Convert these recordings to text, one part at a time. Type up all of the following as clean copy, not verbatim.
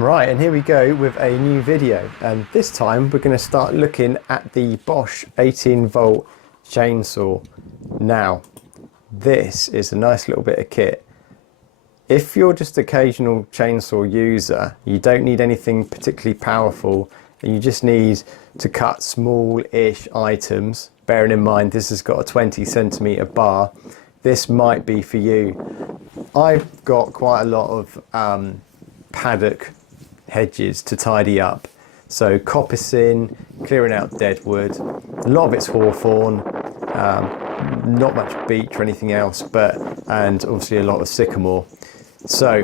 Right, and here we go with a new video, and this time we're going to start looking at the Bosch 18V chainsaw. Now, this is a nice little bit of kit. If you're just an occasional chainsaw user, you don't need anything particularly powerful, and you just need to cut small-ish items. Bearing in mind this has got a 20cm bar, this might be for you. I've got quite a lot of paddock hedges to tidy up, so coppicing, clearing out dead wood. A lot of it's hawthorn, not much beech or anything else, and obviously a lot of sycamore. So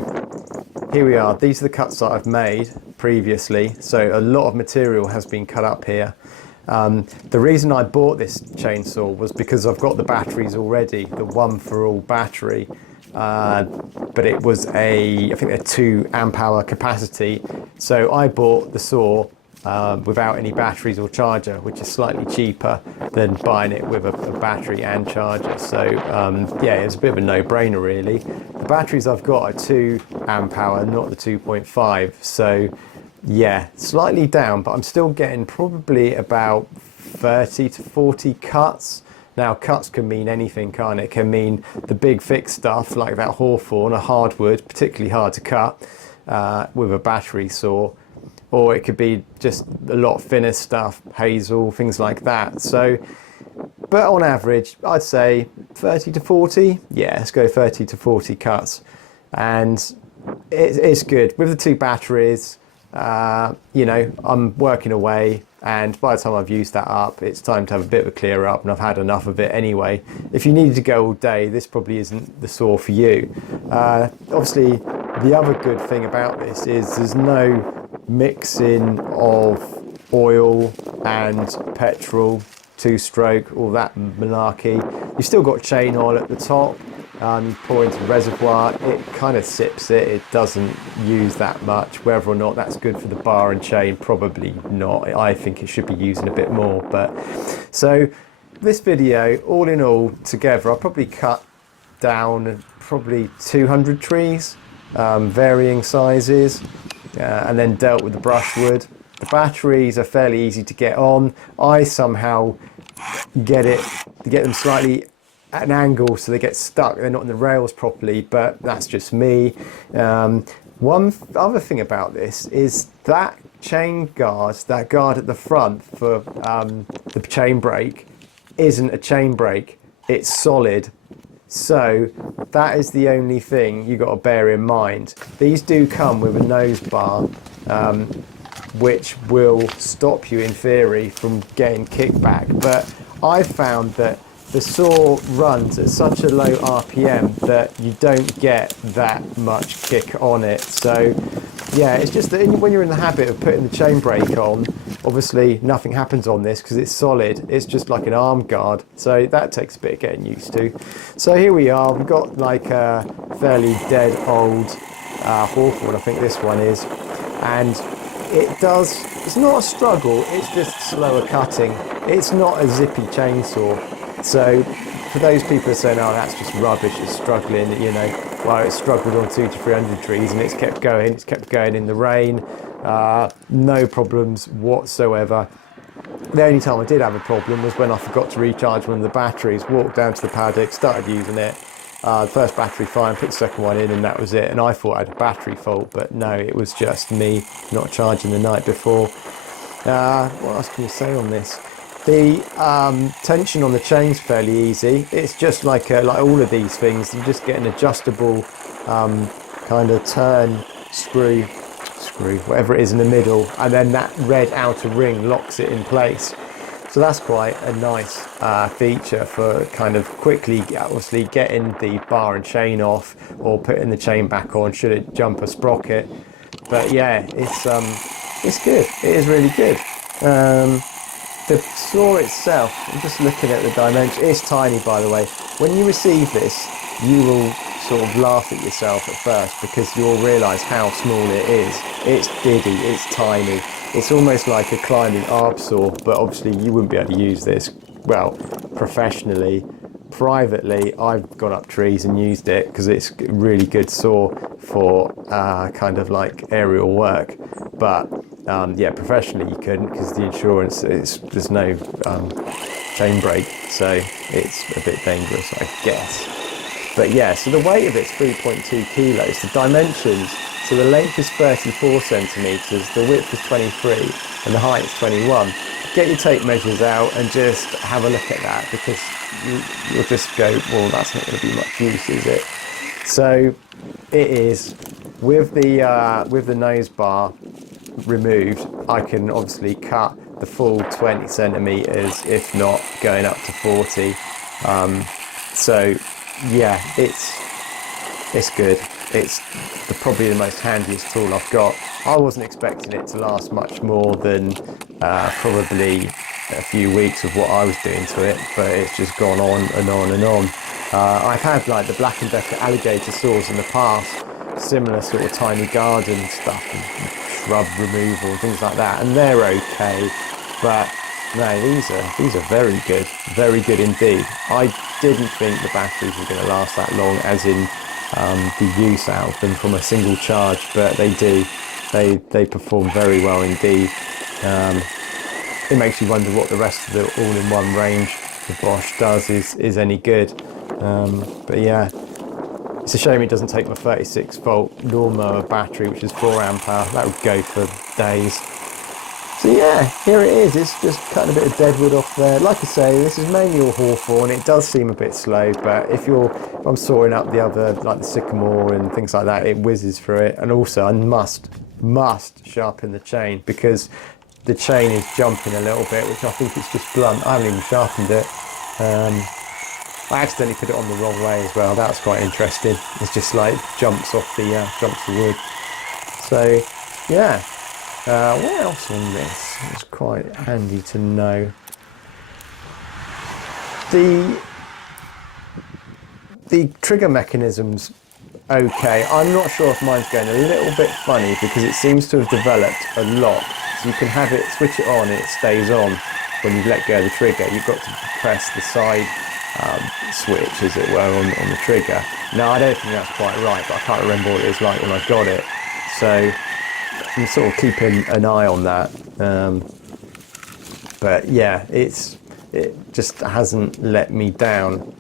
here we are. These are the cuts that I've made previously, so a lot of material has been cut up here. The reason I bought this chainsaw was because I've got the batteries already, the 1-for-all battery. But it was I think a 2 amp hour capacity, so I bought the saw without any batteries or charger, which is slightly cheaper than buying it with a battery and charger. So yeah, it's a bit of a no-brainer really. The batteries I've got are 2 amp hour, not the 2.5, so yeah, slightly down, but I'm still getting probably about 30 to 40 cuts. Now, cuts can mean anything, can't it? It can mean the big thick stuff like that hawthorn, a hardwood, particularly hard to cut with a battery saw, or it could be just a lot thinner stuff, hazel, things like that. So, but on average, I'd say 30 to 40. Yeah, let's go 30 to 40 cuts. And it's good. With the 2 batteries, you know, I'm working away, and by the time I've used that up, it's time to have a bit of a clear up, and I've had enough of it anyway. If you needed to go all day, this probably isn't the saw for you. Obviously, the other good thing about this is there's no mixing of oil and petrol, 2-stroke, all that malarkey. You've still got chain oil at the top. You pour into the reservoir, it kind of sips it, it doesn't use that much. Whether or not that's good for the bar and chain, probably not. I think it should be using a bit more. But so this video, all in all together, I'll probably cut down probably 200 trees, varying sizes, and then dealt with the brushwood. The batteries are fairly easy to get on. I somehow get them slightly at an angle so they get stuck, they're not in the rails properly, but that's just me. One other thing about this is that chain guard, that guard at the front for the chain brake, isn't a chain brake, it's solid. So that is the only thing you got to bear in mind. These do come with a nose bar, which will stop you in theory from getting kickback, but I found that the saw runs at such a low RPM that you don't get that much kick on it. So yeah, it's just that when you're in the habit of putting the chain brake on, obviously nothing happens on this because it's solid. It's just like an arm guard, so that takes a bit of getting used to. So here we are, we've got like a fairly dead old hawthorn, I think this one is, and it's not a struggle, it's just slower cutting. It's not a zippy chainsaw. So for those people that say, oh, that's just rubbish, it's struggling, you know, well, it struggled on 200 to 300 trees and it's kept going in the rain, no problems whatsoever. The only time I did have a problem was when I forgot to recharge one of the batteries, walked down to the paddock, started using it, the first battery fine, put the second one in, and that was it. And I thought I had a battery fault, but no, it was just me not charging the night before. What else can you say on this? The tension on the chain's fairly easy. It's just like all of these things, you just get an adjustable kind of turn screw, whatever it is in the middle, and then that red outer ring locks it in place. So that's quite a nice feature for kind of quickly, obviously, getting the bar and chain off or putting the chain back on should it jump a sprocket. But yeah, it's good. It is really good. The saw itself, I'm just looking at the dimension, it's tiny by the way. When you receive this, you will sort of laugh at yourself at first because you'll realise how small it is. It's diddy, it's tiny. It's almost like a climbing arb saw, but obviously you wouldn't be able to use this, well, professionally, privately, I've gone up trees and used it because it's a really good saw for kind of like aerial work. But yeah, professionally you couldn't because the insurance there's no chain brake, so it's a bit dangerous, I guess. But yeah, so the weight of it's 3.2 kilos. The dimensions, so the length is 34 centimeters, the width is 23, and the height is 21. Get your tape measures out and just have a look at that, because you'll just go, well, that's not going to be much use, is it? So it is, with the nose bar removed, I can obviously cut the full 20 centimeters, if not going up to 40. So yeah, it's good. It's probably the most handiest tool I've got. I wasn't expecting it to last much more than probably a few weeks of what I was doing to it, but it's just gone on and on and on. I've had like the Black & Decker alligator saws in the past, similar sort of tiny garden stuff, and shrub removal and things like that, and they're okay. But no, these are very good indeed. I didn't think the batteries were going to last that long, as in the use out of them from a single charge, but they do. They perform very well indeed. It makes you wonder what the rest of the all-in-one range of Bosch does is any good. But yeah, it's a shame it doesn't take my 36 volt lawnmower battery, which is 4 amp hour. That would go for days. So yeah, here it is. It's just cutting a bit of deadwood off there. Like I say, this is mainly all hawthorn. It does seem a bit slow, but if I'm sawing up the other, like the sycamore and things like that, it whizzes through it. And also I must sharpen the chain, because the chain is jumping a little bit, which I think it's just blunt. I haven't even sharpened it. I accidentally put it on the wrong way as well. That was quite interesting. It's just like jumps off the wood. So yeah. What else on this? It's quite handy to know. The trigger mechanism's okay. I'm not sure if mine's going a little bit funny, because it seems to have developed a lot. So you can have it, switch it on, and it stays on. When you let go of the trigger, you've got to press the side switch, as it were, on the trigger. Now, I don't think that's quite right, but I can't remember what it was like when I got it. So I'm sort of keeping an eye on that. But yeah, it just hasn't let me down.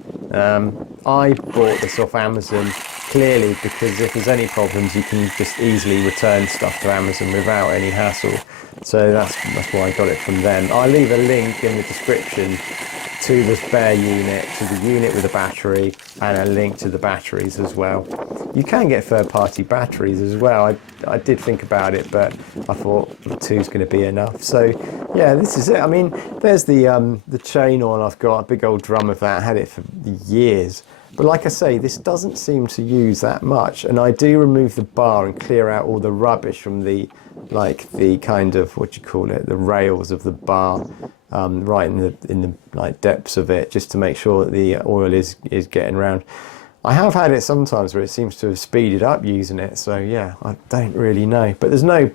I bought this off Amazon, clearly because if there's any problems, you can just easily return stuff to Amazon without any hassle. So that's why I got it from them. I'll leave a link in the description to the spare unit, to the unit with the battery, and a link to the batteries as well. You can get third-party batteries as well. I did think about it, but I thought 2's going to be enough. So yeah, this is it. I mean, there's the chain on. I've got a big old drum of that. I had it for years. But like I say, this doesn't seem to use that much, and I do remove the bar and clear out all the rubbish from the kind of, what do you call it, the rails of the bar, right in the like depths of it, just to make sure that the oil is getting around. I have had it sometimes where it seems to have speeded up using it, so yeah, I don't really know. But there's no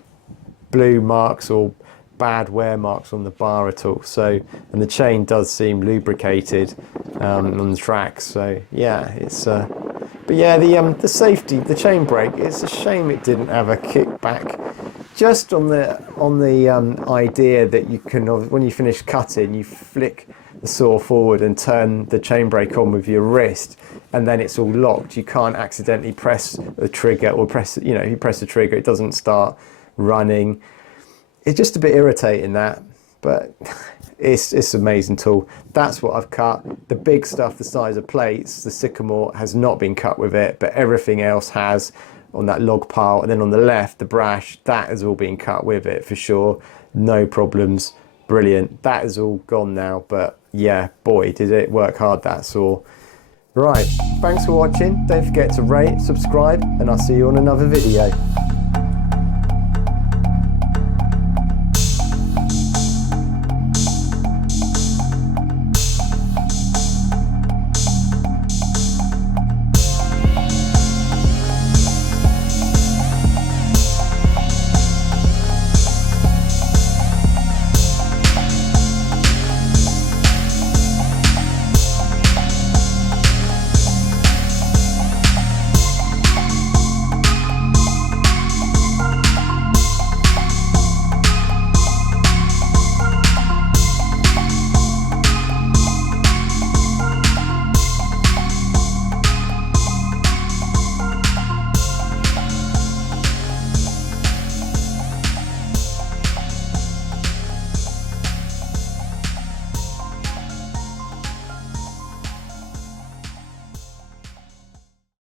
blue marks or bad wear marks on the bar at all. So, and the chain does seem lubricated on the tracks. So yeah, it's but yeah, the safety, the chain brake, it's a shame it didn't have a kickback. Just on the idea that you can, when you finish cutting, you flick the saw forward and turn the chain brake on with your wrist, and then it's all locked. You can't accidentally press the trigger, or press, you know, if you press the trigger, it doesn't start running. It's just a bit irritating, that, but it's an amazing tool. That's what I've cut. The big stuff, the size of plates, the sycamore has not been cut with it, but everything else has, on that log pile. And then on the left, the brash, that has all been cut with it for sure. No problems. Brilliant. That is all gone now, but yeah, boy, did it work hard, that saw. Right, thanks for watching. Don't forget to rate, subscribe, and I'll see you on another video.